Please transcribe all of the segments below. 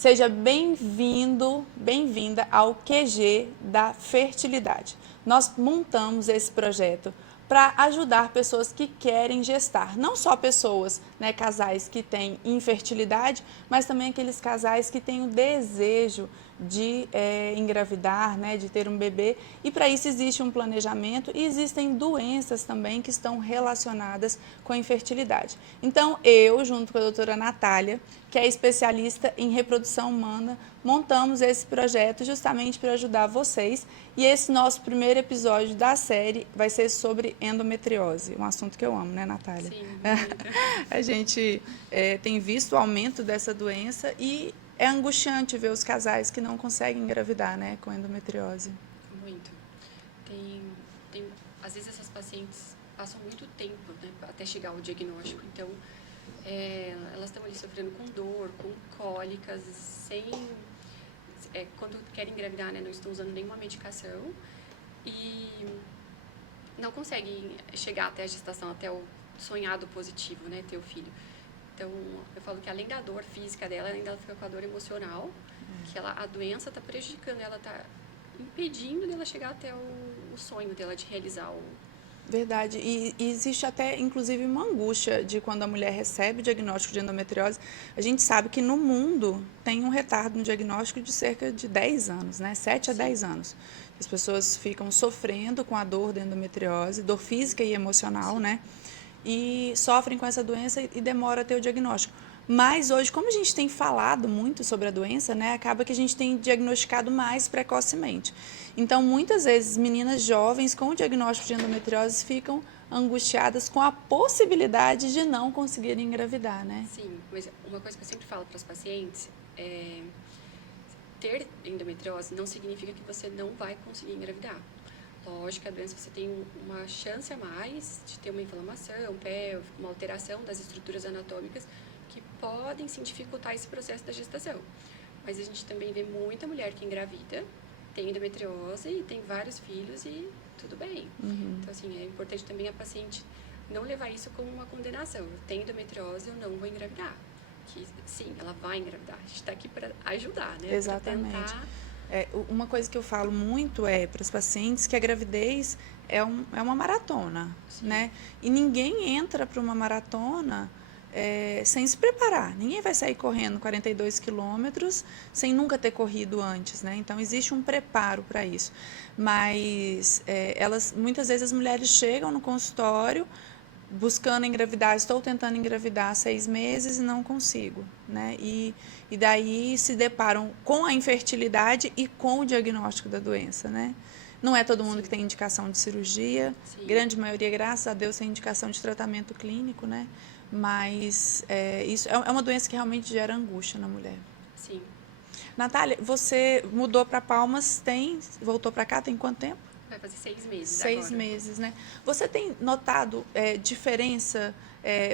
Seja bem-vindo, bem-vinda ao QG da Fertilidade. Nós montamos esse projeto para ajudar pessoas que querem gestar, não só pessoas, né, casais que têm infertilidade, mas também aqueles casais que têm o desejo de engravidar, né, de ter um bebê, e para isso existe um planejamento e existem doenças também que estão relacionadas com a infertilidade. Então, eu, junto com a doutora Natália, que é especialista em reprodução humana, montamos esse projeto justamente para ajudar vocês. E esse nosso primeiro episódio da série vai ser sobre endometriose, um assunto que eu amo, né, Natália? Sim, muito. A gente tem visto o aumento dessa doença e é angustiante ver os casais que não conseguem engravidar, né, com endometriose. Muito. Às vezes essas pacientes passam muito tempo, né, até chegar ao diagnóstico. Então, elas estão ali sofrendo com dor, com cólicas, quando querem engravidar, né, não estão usando nenhuma medicação e não conseguem chegar até a gestação, até o sonhado positivo, né, ter o filho. Então, eu falo que além da dor física dela, ainda ela fica com a dor emocional, que a doença está prejudicando, ela está impedindo dela chegar até o sonho dela de realizar o... Verdade. E existe até, inclusive, uma angústia de quando a mulher recebe o diagnóstico de endometriose. A gente sabe que no mundo tem um retardo no diagnóstico de cerca de 10 anos, né? 7 a 10 anos. As pessoas ficam sofrendo com a dor da endometriose, dor física e emocional, né? E sofrem com essa doença e demora a ter o diagnóstico. Mas hoje, como a gente tem falado muito sobre a doença, né, acaba que a gente tem diagnosticado mais precocemente. Então, muitas vezes, meninas jovens com o diagnóstico de endometriose ficam angustiadas com a possibilidade de não conseguirem engravidar, né? Sim, mas uma coisa que eu sempre falo para as pacientes é ter endometriose não significa que você não vai conseguir engravidar. Lógico, a doença você tem uma chance a mais de ter uma inflamação pélvica, uma alteração das estruturas anatômicas que podem sim dificultar esse processo da gestação. Mas a gente também vê muita mulher que engravida, tem endometriose e tem vários filhos e tudo bem. Então, assim, é importante também a paciente não levar isso como uma condenação. Eu tenho endometriose, eu não vou engravidar. Que sim, ela vai engravidar. A gente está aqui para ajudar, né? Exatamente. Pra tentar... Uma coisa que eu falo muito para as pacientes que a gravidez é uma maratona, Sim. né? E ninguém entra para uma maratona sem se preparar. Ninguém vai sair correndo 42 quilômetros sem nunca ter corrido antes, né? Então, existe um preparo para isso. Mas muitas vezes as mulheres chegam no consultório buscando engravidar, estou tentando engravidar há 6 meses e não consigo, né? E daí se deparam com a infertilidade e com o diagnóstico da doença, né? Não é todo mundo Sim. que tem indicação de cirurgia, Sim. grande maioria, graças a Deus, tem indicação de tratamento clínico, né? Mas isso é uma doença que realmente gera angústia na mulher. Sim. Natália, você mudou para Palmas, voltou para cá, tem quanto tempo? Vai fazer 6 meses 6 agora. meses, né? Você tem notado diferença?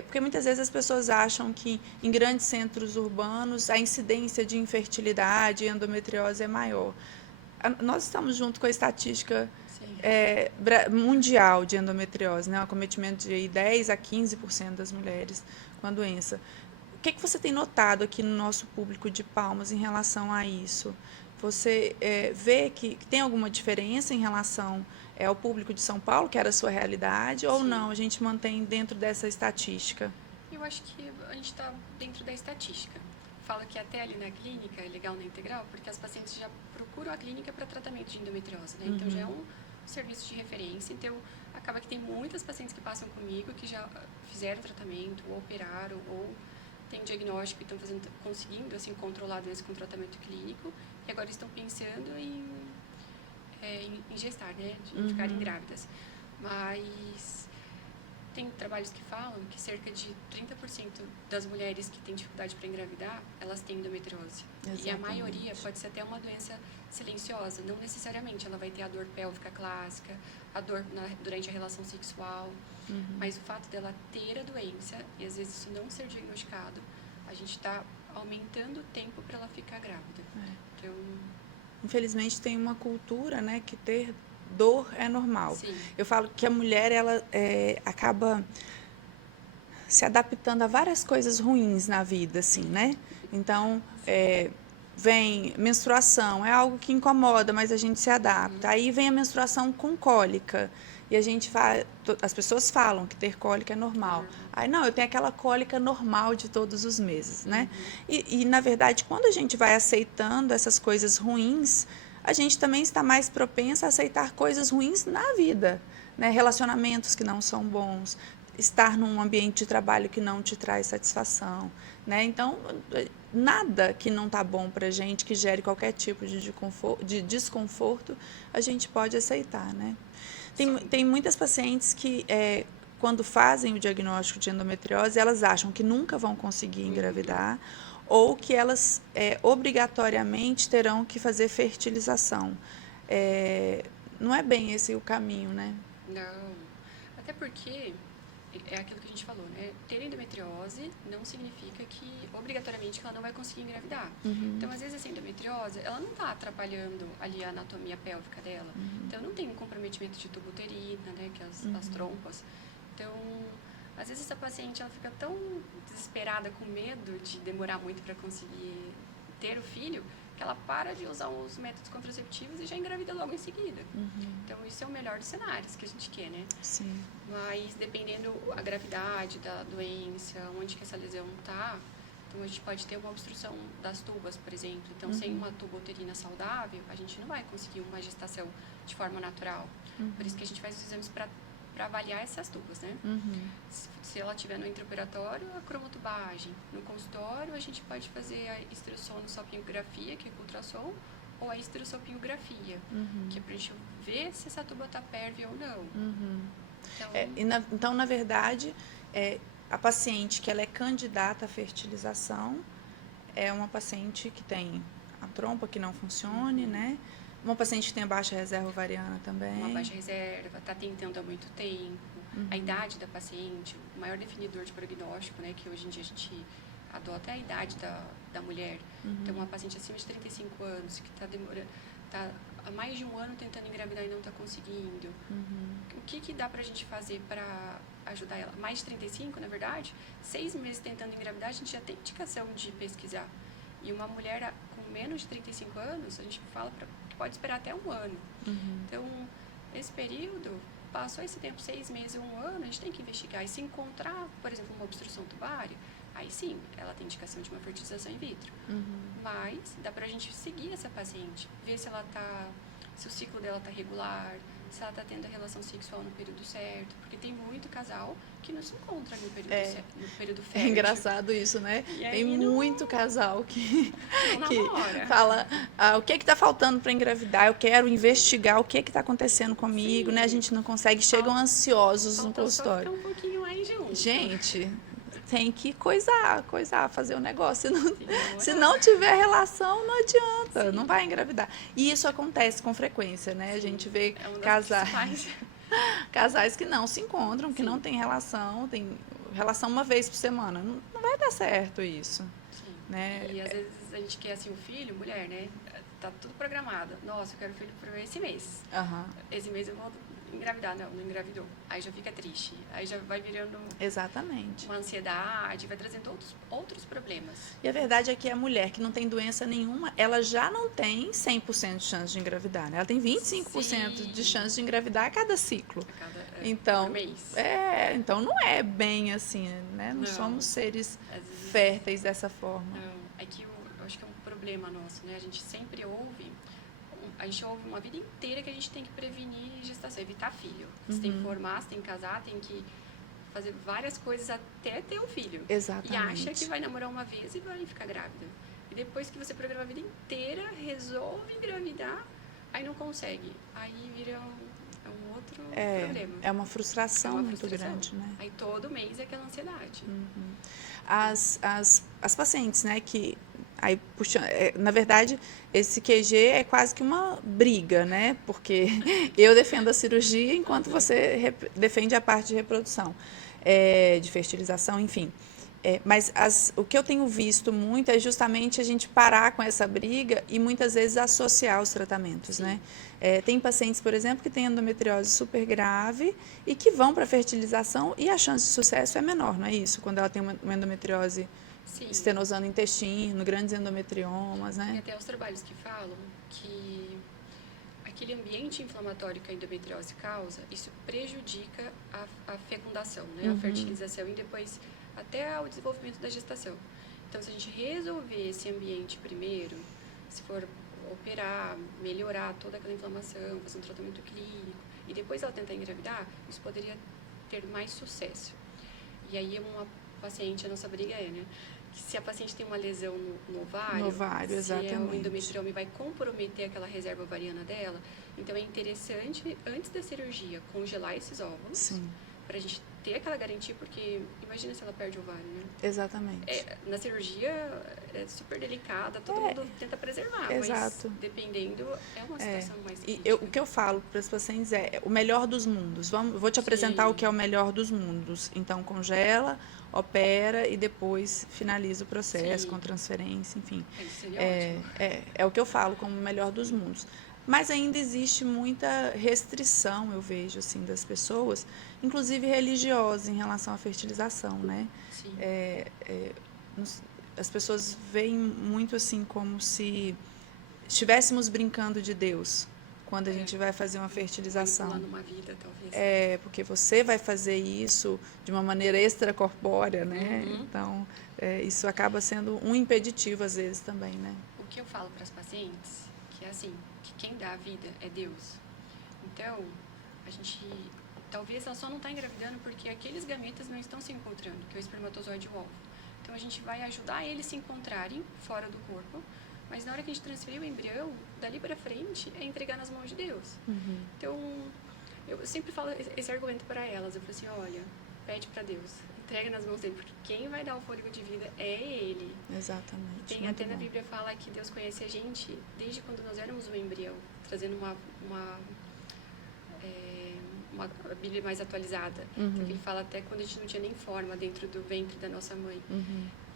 Porque muitas vezes as pessoas acham que em grandes centros urbanos a incidência de infertilidade e endometriose é maior. Nós estamos junto com a estatística mundial de endometriose, né? O acometimento de 10 a 15% das mulheres com a doença. O que você tem notado aqui no nosso público de Palmas em relação a isso? Você vê que tem alguma diferença em relação ao público de São Paulo, que era a sua realidade, ou Sim. não? A gente mantém dentro dessa estatística? Eu acho que a gente está dentro da estatística. Fala que até ali na clínica é legal na integral, porque as pacientes já procuram a clínica para tratamento de endometriose, né? Então já é um serviço de referência. Então acaba que tem muitas pacientes que passam comigo que já fizeram tratamento, ou operaram, ou têm diagnóstico e estão conseguindo assim, controlar a doença com tratamento clínico e agora estão pensando em gestar, né? De ficarem grávidas. Mas tem trabalhos que falam que cerca de 30% das mulheres que têm dificuldade para engravidar, elas têm endometriose. Exatamente. E a maioria pode ser até uma doença silenciosa, não necessariamente ela vai ter a dor pélvica clássica, a dor durante a relação sexual, mas o fato dela ter a doença, e às vezes isso não ser diagnosticado, a gente está aumentando o tempo para ela ficar grávida. Então, infelizmente tem uma cultura, né, que ter dor é normal. Sim. Eu falo que a mulher ela acaba se adaptando a várias coisas ruins na vida, assim, né? Então, vem menstruação, é algo que incomoda, mas a gente se adapta. Aí vem a menstruação com cólica. E a gente as pessoas falam que ter cólica é normal. Aí, não, eu tenho aquela cólica normal de todos os meses, né? E, na verdade, quando a gente vai aceitando essas coisas ruins, a gente também está mais propensa a aceitar coisas ruins na vida, né? Relacionamentos que não são bons, estar num ambiente de trabalho que não te traz satisfação, né? Então, nada que não está bom para a gente, que gere qualquer tipo de desconforto, a gente pode aceitar, né? Tem muitas pacientes que, quando fazem o diagnóstico de endometriose, elas acham que nunca vão conseguir engravidar ou que elas obrigatoriamente terão que fazer fertilização. Não é bem esse o caminho, né? Não. Até porque é aquilo que a gente falou, né? Ter endometriose não significa que, obrigatoriamente, que ela não vai conseguir engravidar. Então, às vezes, essa endometriose, ela não está atrapalhando ali a anatomia pélvica dela. Então, não tem um comprometimento de tubo uterina, né? Que é as trompas. Então, às vezes, essa paciente, ela fica tão desesperada, com medo de demorar muito para conseguir ter o filho, que ela para de usar os métodos contraceptivos e já engravida logo em seguida. Então, isso é o melhor dos cenários que a gente quer, né? Sim. Mas, dependendo a gravidade da doença, onde que essa lesão está, então a gente pode ter uma obstrução das tubas, por exemplo. Então, sem uma tuba uterina saudável, a gente não vai conseguir uma gestação de forma natural. Por isso que a gente faz os exames para avaliar essas tubas, né? Se ela estiver no intraoperatório, a cromotubagem. No consultório, a gente pode fazer a histerossonosalpingografia, que é com ultrassom, ou a histerossalpingografia, que é pra gente ver se essa tuba tá pérvia ou não. Então, na verdade, a paciente que ela é candidata à fertilização é uma paciente que tem a trompa que não funcione, né? Uma paciente que tem a baixa reserva ovariana também. Uma baixa reserva, está tentando há muito tempo. A idade da paciente, o maior definidor de prognóstico, né, que hoje em dia a gente adota é a idade da mulher. Então, uma paciente acima de 35 anos, que está há mais de um ano tentando engravidar e não está conseguindo. O que dá para a gente fazer para ajudar ela? Mais de 35, na verdade, 6 meses tentando engravidar, a gente já tem indicação de pesquisar. E uma mulher com menos de 35 anos, a gente fala que pode esperar até um ano. Então, esse período, passou esse tempo, 6 meses, um ano, a gente tem que investigar. E se encontrar, por exemplo, uma obstrução tubária, aí sim, ela tem indicação de uma fertilização in vitro. Mas dá pra gente seguir essa paciente, ver se ela se o ciclo dela tá regular, se ela tá tendo a relação sexual no período certo, porque tem muito casal que não se encontra no período fértil. É engraçado isso, né? Tem muito casal que fala o que está faltando para engravidar, eu quero investigar o que está acontecendo comigo, né? A gente não consegue, chegam ansiosos no consultório. Só ficar um pouquinho mais junto. Gente, tem que coisar, fazer o negócio. Se não tiver relação, não adianta, não vai engravidar. E isso acontece com frequência, né? A gente vê casais que não se encontram, que não têm relação, tem relação uma vez por semana. Não vai dar certo isso. Né? E às vezes a gente quer assim, o filho, mulher, né? Tá tudo programado. Nossa, eu quero filho para esse mês. Esse mês eu vou engravidar. Não engravidou. Aí já fica triste. Aí já vai virando exatamente uma ansiedade, vai trazendo outros problemas. E a verdade é que a mulher que não tem doença nenhuma, ela já não tem 100% de chance de engravidar, né? Ela tem 25% de chance de engravidar a cada ciclo. Então, mês. Então não é bem assim, né? Não somos seres férteis dessa forma. Não, é que eu acho que é um problema nosso, né? A gente sempre ouve uma vida inteira que a gente tem que prevenir gestação, evitar filho. Você tem que formar, você tem que casar, tem que fazer várias coisas até ter um filho. Exatamente. E acha que vai namorar uma vez e vai ficar grávida. E depois que você programa a vida inteira, resolve engravidar, aí não consegue. Aí vira um outro problema. É uma frustração muito grande, né? Aí todo mês é aquela ansiedade. As pacientes, né, que aí na verdade esse QG é quase que uma briga, né, porque eu defendo a cirurgia enquanto você defende a parte de reprodução, de fertilização, enfim. Mas o que eu tenho visto muito é justamente a gente parar com essa briga e muitas vezes associar os tratamentos, né? Tem pacientes, por exemplo, que têm endometriose super grave e que vão para a fertilização e a chance de sucesso é menor, não é isso? Quando ela tem uma endometriose Sim. estenosando intestino, grandes endometriomas, Tem né? até os trabalhos que falam que aquele ambiente inflamatório que a endometriose causa, isso prejudica a fecundação, né? A fertilização e depois até o desenvolvimento da gestação. Então, se a gente resolver esse ambiente primeiro, se for operar, melhorar toda aquela inflamação, fazer um tratamento clínico, e depois ela tentar engravidar, isso poderia ter mais sucesso. E aí uma paciente, a nossa briga é, né? Que se a paciente tem uma lesão no ovário, No ovário, se exatamente. o endometrioma vai comprometer aquela reserva ovariana dela, então é interessante, antes da cirurgia, congelar esses óvulos, Sim, pra gente ter aquela garantia, porque imagina se ela perde o ovário, né? exatamente. Na cirurgia é super delicada, todo mundo tenta preservar, exato. mas dependendo, é uma situação mais E crítica. o que eu falo para as pacientes é o melhor dos mundos. Vou te apresentar Sim. o que é o melhor dos mundos. Então, congela, opera e depois finaliza o processo Sim. com transferência, enfim. Isso seria ótimo. É o que eu falo como o melhor dos mundos. Mas ainda existe muita restrição, eu vejo, assim, das pessoas, inclusive religiosa, em relação à fertilização, né? Sim. As pessoas veem muito assim como se estivéssemos brincando de Deus quando a gente vai fazer uma fertilização. Manipulando uma vida, talvez. Porque você vai fazer isso de uma maneira extracorpórea, né? Então, isso acaba sendo um impeditivo às vezes também, né? O que eu falo para as pacientes, que é assim, que quem dá a vida é Deus. Então, a gente, talvez ela só não está engravidando porque aqueles gametas não estão se encontrando, que é o espermatozoide e o óvulo. Então, a gente vai ajudar eles se encontrarem fora do corpo, mas na hora que a gente transferir o embrião, dali para frente, é entregar nas mãos de Deus. Então, eu sempre falo esse argumento para elas. Eu falo assim, olha, pede para Deus, entrega nas mãos dele, porque quem vai dar o fôlego de vida é Ele. Exatamente. Tem até na Bíblia fala que Deus conhece a gente desde quando nós éramos um embrião, trazendo uma Bíblia mais atualizada. Então, ele fala até quando a gente não tinha nem forma dentro do ventre da nossa mãe.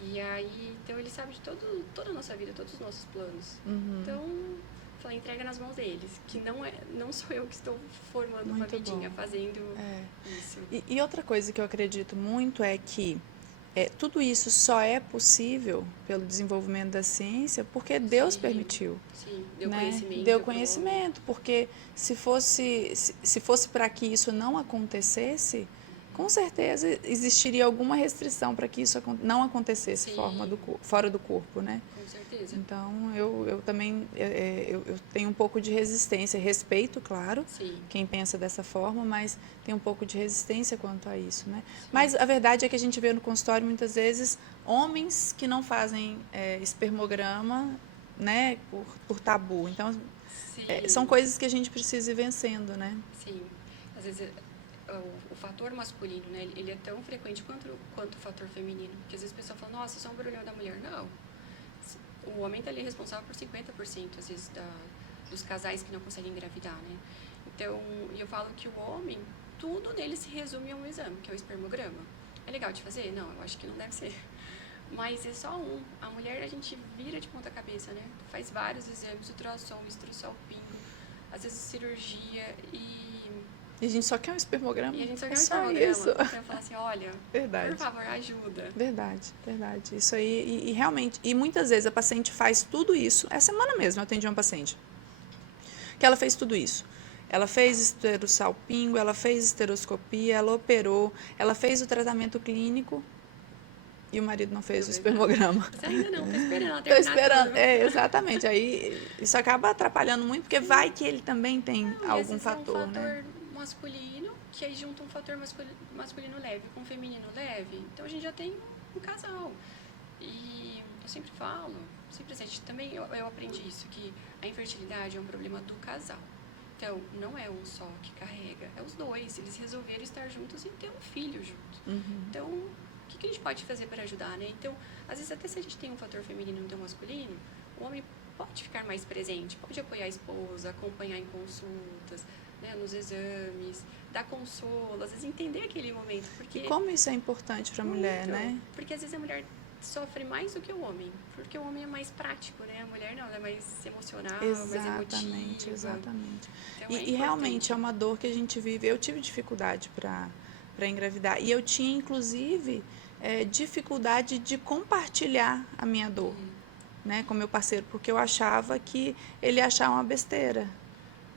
E aí, então ele sabe de toda a nossa vida, todos os nossos planos. Então, fala, entrega nas mãos deles, que não sou eu que estou formando uma vidinha, fazendo isso. E outra coisa que eu acredito muito é que tudo isso só é possível pelo desenvolvimento da ciência porque Deus permitiu. Sim, deu né? conhecimento. Deu conhecimento, porque se fosse para que isso não acontecesse, com certeza existiria alguma restrição para que isso não acontecesse fora do corpo, né? Com certeza. Então, eu também eu tenho um pouco de resistência, respeito, claro, quem pensa dessa forma, mas tem um pouco de resistência quanto a isso, né? Mas a verdade é que a gente vê no consultório, muitas vezes, homens que não fazem espermograma, né, por tabu. Então, são coisas que a gente precisa ir vencendo, né? Sim. Às vezes, o fator masculino, né, ele é tão frequente quanto o fator feminino. Porque às vezes a pessoa fala, nossa, só um problema da mulher. Não. O homem está ali responsável por 50%, às vezes, dos casais que não conseguem engravidar, né? Então, eu falo que o homem, tudo nele se resume a um exame, que é o espermograma. É legal de fazer? Não, eu acho que não deve ser. Mas é só um. A mulher, a gente vira de ponta cabeça, né? Faz vários exames, ultrassom, estruçalpingo, às vezes cirurgia e a gente só quer um espermograma. E a gente só quer um espermograma. Isso. Então eu falo assim, olha, por favor, ajuda. Verdade. Isso aí, e realmente, e muitas vezes a paciente faz tudo isso. Essa semana mesmo eu atendi uma paciente que ela fez tudo isso. Ela fez esterossalpingo, ela fez esteroscopia, ela operou, ela fez o tratamento clínico e o marido não fez o espermograma. Você ainda não, tô esperando. Exatamente. Aí isso acaba atrapalhando muito, porque vai que ele também tem algum fator, né? Masculino, que aí junta um fator masculino leve com feminino leve, então a gente já tem um casal. E eu sempre falo, também eu aprendi isso, que a infertilidade é um problema do casal. Então, não é um só que carrega, é os dois. Eles resolveram estar juntos e ter um filho junto. Então, o que a gente pode fazer para ajudar, né? Então, às vezes até se a gente tem um fator feminino e um masculino, o homem pode ficar mais presente, pode apoiar a esposa, acompanhar em consultas, né, nos exames, dar consolo, às vezes entender aquele momento. Porque, e como isso é importante para a mulher, né? Porque às vezes a mulher sofre mais do que o homem, porque o homem é mais prático, né? A mulher não, ela é mais emocional, mais emotiva. Exatamente. Então, e realmente é uma dor que a gente vive. Eu tive dificuldade para engravidar. E eu tinha, inclusive, dificuldade de compartilhar a minha dor, né, com meu parceiro, porque eu achava que ele ia achar uma besteira,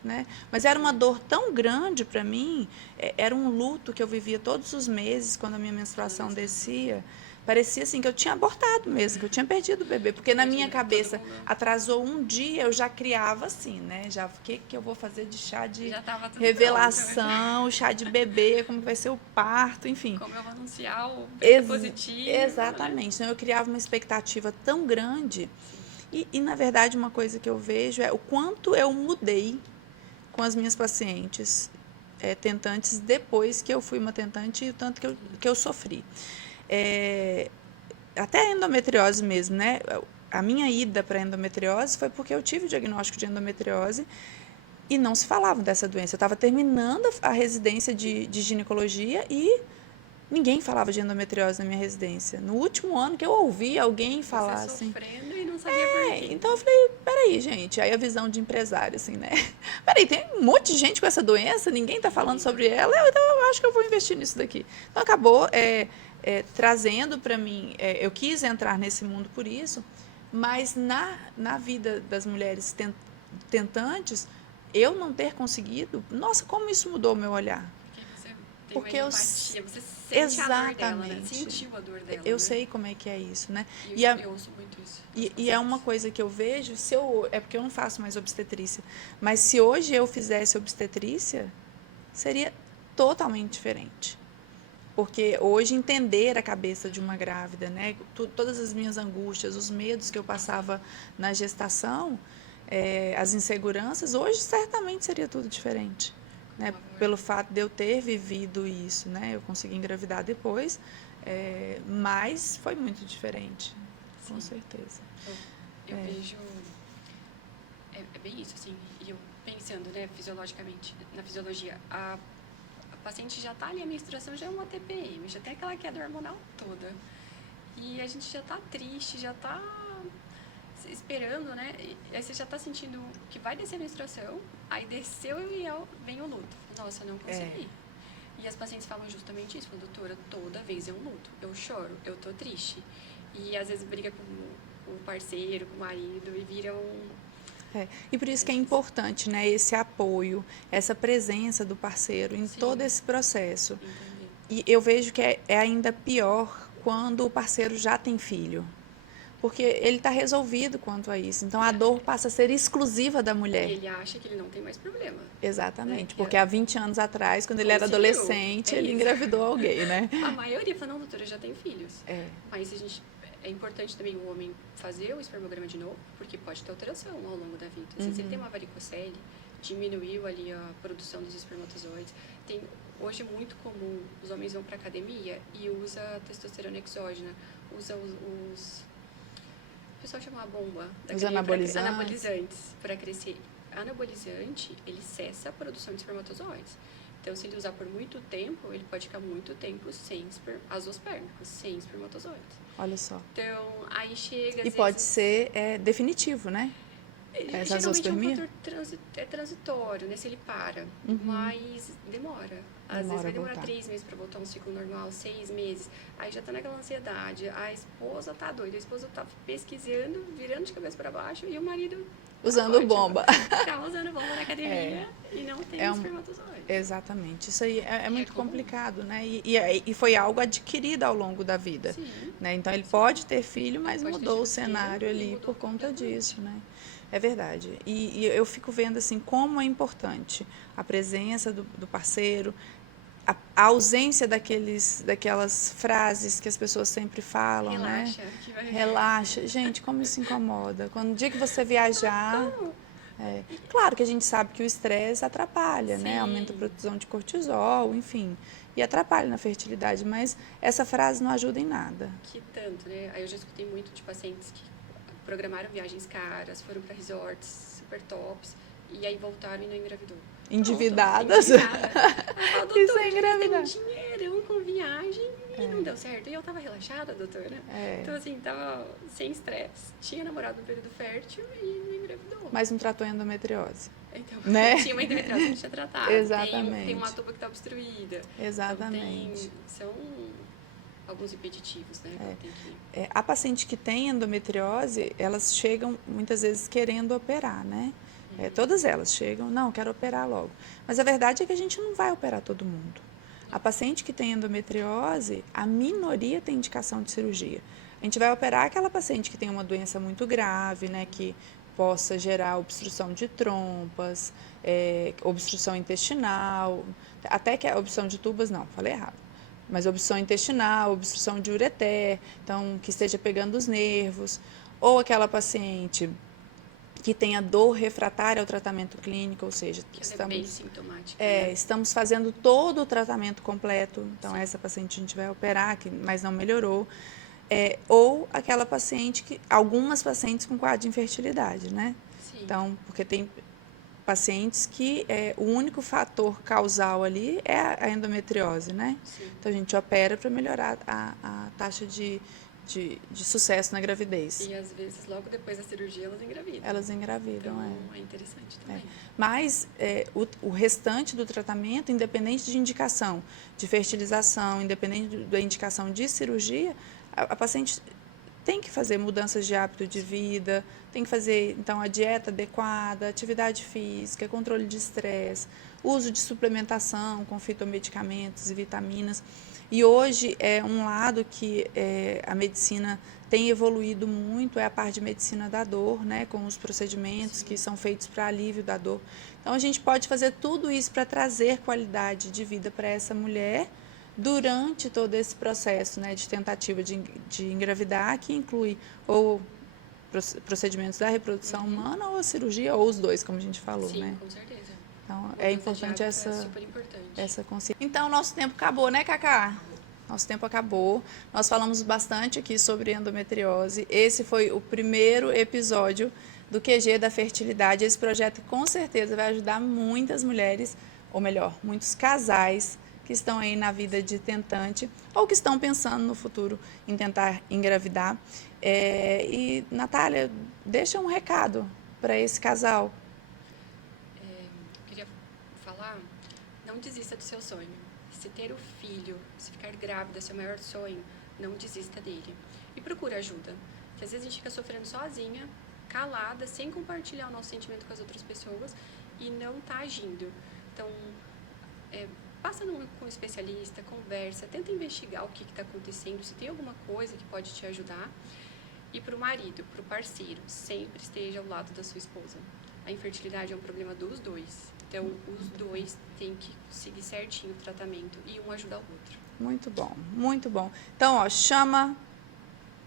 né? Mas era uma dor tão grande para mim, era um luto que eu vivia todos os meses quando a minha menstruação descia. Parecia assim que eu tinha abortado mesmo, que eu tinha perdido o bebê, porque na minha cabeça atrasou um dia, eu já criava assim, né? Já, o que eu vou fazer de chá de revelação, chá de bebê, como vai ser o parto, enfim. Como eu vou anunciar o bebê positivo. Exatamente. Né? Então eu criava uma expectativa tão grande. E na verdade, uma coisa que eu vejo é o quanto eu mudei com as minhas pacientes tentantes depois que eu fui uma tentante e o tanto que eu sofri. Até a endometriose mesmo, né? A minha ida para a endometriose foi porque eu tive o diagnóstico de endometriose e não se falava dessa doença. Eu estava terminando a residência de ginecologia e ninguém falava de endometriose na minha residência. No último ano que eu ouvi alguém falar assim... Você sofrendo e não sabia por quê. Então eu falei, peraí, gente. Aí a visão de empresário, assim, né? Peraí, tem um monte de gente com essa doença, ninguém está falando sobre ela, então eu acho que eu vou investir nisso daqui. Então acabou trazendo para mim, eu quis entrar nesse mundo por isso, mas na vida das mulheres tentantes, eu não ter conseguido, nossa, como isso mudou o meu olhar. Porque eu empatia, você sente a dor dela, né? Sentiu a dor dela. Eu sei como é que é isso, né? Eu ouço muito isso. E é uma coisa que eu vejo, é porque eu não faço mais obstetrícia, mas se hoje eu fizesse obstetrícia, seria totalmente diferente. Porque hoje entender a cabeça de uma grávida, né? Todas as minhas angústias, os medos que eu passava na gestação, as inseguranças, hoje certamente seria tudo diferente. Né, pelo fato de eu ter vivido isso, né, eu consegui engravidar depois, mas foi muito diferente, com certeza. Eu vejo, é bem isso, assim, e eu pensando, né, fisiologicamente, na fisiologia, a paciente já está ali, a menstruação já é uma TPM, já tem aquela queda hormonal toda, e a gente já está triste, já está esperando, né? E aí você já tá sentindo que vai descer a menstruação, aí desceu e vem o luto. Nossa, eu não consegui. E as pacientes falam justamente isso, doutora, toda vez é um luto. Eu choro, eu tô triste. E às vezes briga com o parceiro, com o marido, e vira um... E por isso que é importante, né, esse apoio, essa presença do parceiro em todo esse processo. Entendi. E eu vejo que é ainda pior quando o parceiro já tem filho. Porque ele está resolvido quanto a isso. Então, a dor passa a ser exclusiva da mulher. E ele acha que ele não tem mais problema. Exatamente. Né? Porque há 20 anos atrás, quando ele era adolescente, ele engravidou alguém, né? A maioria fala, não, doutora, eu já tenho filhos. Mas é importante também o homem fazer o espermograma de novo, porque pode ter alteração ao longo da vida. Se ele tem uma varicocele, diminuiu ali a produção dos espermatozoides. Hoje é muito comum, os homens vão para academia e usa testosterona exógena, usa o pessoal chama a bomba. Os anabolizantes. Para crescer. Anabolizante, ele cessa a produção de espermatozoides. Então, se ele usar por muito tempo, ele pode ficar muito tempo sem azoospermicos, sem espermatozoides. Olha só. Então, aí chega... E pode ser definitivo, né? Essa azoospermia? É transitório, né? Se ele para. Mas demora. Às vezes vai demorar 3 meses para voltar a um ciclo normal, 6 meses. Aí já tá naquela ansiedade. A esposa tá doida. A esposa tá pesquisando, virando de cabeça para baixo. E o marido... Usando bomba. Tá usando bomba na academia e não tem espermatozoide. Exatamente. Isso aí é muito complicado, né? E foi algo adquirido ao longo da vida. Sim. Né? Então, ele pode ter filho, mas mudou o cenário ali por conta disso, né? É verdade. E eu fico vendo assim como é importante a presença do parceiro, a ausência daquelas frases que as pessoas sempre falam, relaxa, né? Que vai... Relaxa. Gente, como isso incomoda. Quando o dia que você viajar... Claro que a gente sabe que o estresse atrapalha, né? Aumenta a produção de cortisol, enfim. E atrapalha na fertilidade, mas essa frase não ajuda em nada. Que tanto, né? Aí eu já escutei muito de pacientes que programaram viagens caras, foram para resorts super tops, e aí voltaram e não engravidou. Endividadas. Isso é engravidar. Tem um dinheirão com viagem e não deu certo. E eu tava relaxada, doutora. Então, assim, tava sem estresse. Tinha namorado no período fértil e não engravidou. Mas não tratou endometriose. Então, né? Tinha uma endometriose que não tinha tratado. Exatamente. Tem uma tuba que tá obstruída. Exatamente. Então, alguns impeditivos, né? Que ela tem que... A paciente que tem endometriose, elas chegam muitas vezes querendo operar, né? Todas elas chegam, não, quero operar logo. Mas a verdade é que a gente não vai operar todo mundo. A paciente que tem endometriose, a minoria tem indicação de cirurgia. A gente vai operar aquela paciente que tem uma doença muito grave, né, que possa gerar obstrução de trompas, obstrução intestinal, até que a obstrução de tubas, não, falei errado. Mas obstrução intestinal, obstrução de ureter, então que esteja pegando os nervos, ou aquela paciente que tenha dor refratária ao tratamento clínico, ou seja, é bem sintomática. Estamos fazendo todo o tratamento completo, então essa paciente a gente vai operar, mas não melhorou, ou aquela paciente algumas pacientes com quadro de infertilidade, né? Sim. Então, porque tem pacientes que o único fator causal ali é a endometriose, né? Sim. Então a gente opera para melhorar a taxa de sucesso na gravidez. E às vezes, logo depois da cirurgia, elas engravidam. Elas engravidam, então, é interessante também. Mas o restante do tratamento, independente de indicação de fertilização, independente da indicação de cirurgia, a paciente tem que fazer mudanças de hábito de vida, tem que fazer, então, a dieta adequada, atividade física, controle de estresse, uso de suplementação com fitomedicamentos e vitaminas. E hoje, um lado que a medicina tem evoluído muito é a parte de medicina da dor, né, com os procedimentos que são feitos para alívio da dor. Então, a gente pode fazer tudo isso para trazer qualidade de vida para essa mulher durante todo esse processo, né, de tentativa de engravidar, que inclui ou procedimentos da reprodução humana ou a cirurgia, ou os dois, como a gente falou. Sim, né? Com certeza. Então, é importante essa consciência. Então, nosso tempo acabou, né, Cacá? Nosso tempo acabou. Nós falamos bastante aqui sobre endometriose. Esse foi o primeiro episódio do QG da fertilidade. Esse projeto, com certeza, vai ajudar muitas mulheres, ou melhor, muitos casais que estão aí na vida de tentante ou que estão pensando no futuro em tentar engravidar. E, Natália, deixa um recado para esse casal. Queria falar, não desista do seu sonho. Se ter o filho, se ficar grávida, seu maior sonho, não desista dele. E procure ajuda. Porque às vezes a gente fica sofrendo sozinha, calada, sem compartilhar o nosso sentimento com as outras pessoas e não está agindo. Então, passa com um especialista, conversa, tenta investigar o que está acontecendo, se tem alguma coisa que pode te ajudar. E para o marido, para o parceiro, sempre esteja ao lado da sua esposa. A infertilidade é um problema dos dois. Então, os dois têm que seguir certinho o tratamento e um ajudar o outro. Muito bom, muito bom. Então, chama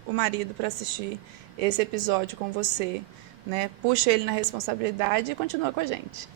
o marido para assistir esse episódio com você, né? Puxa ele na responsabilidade e continua com a gente.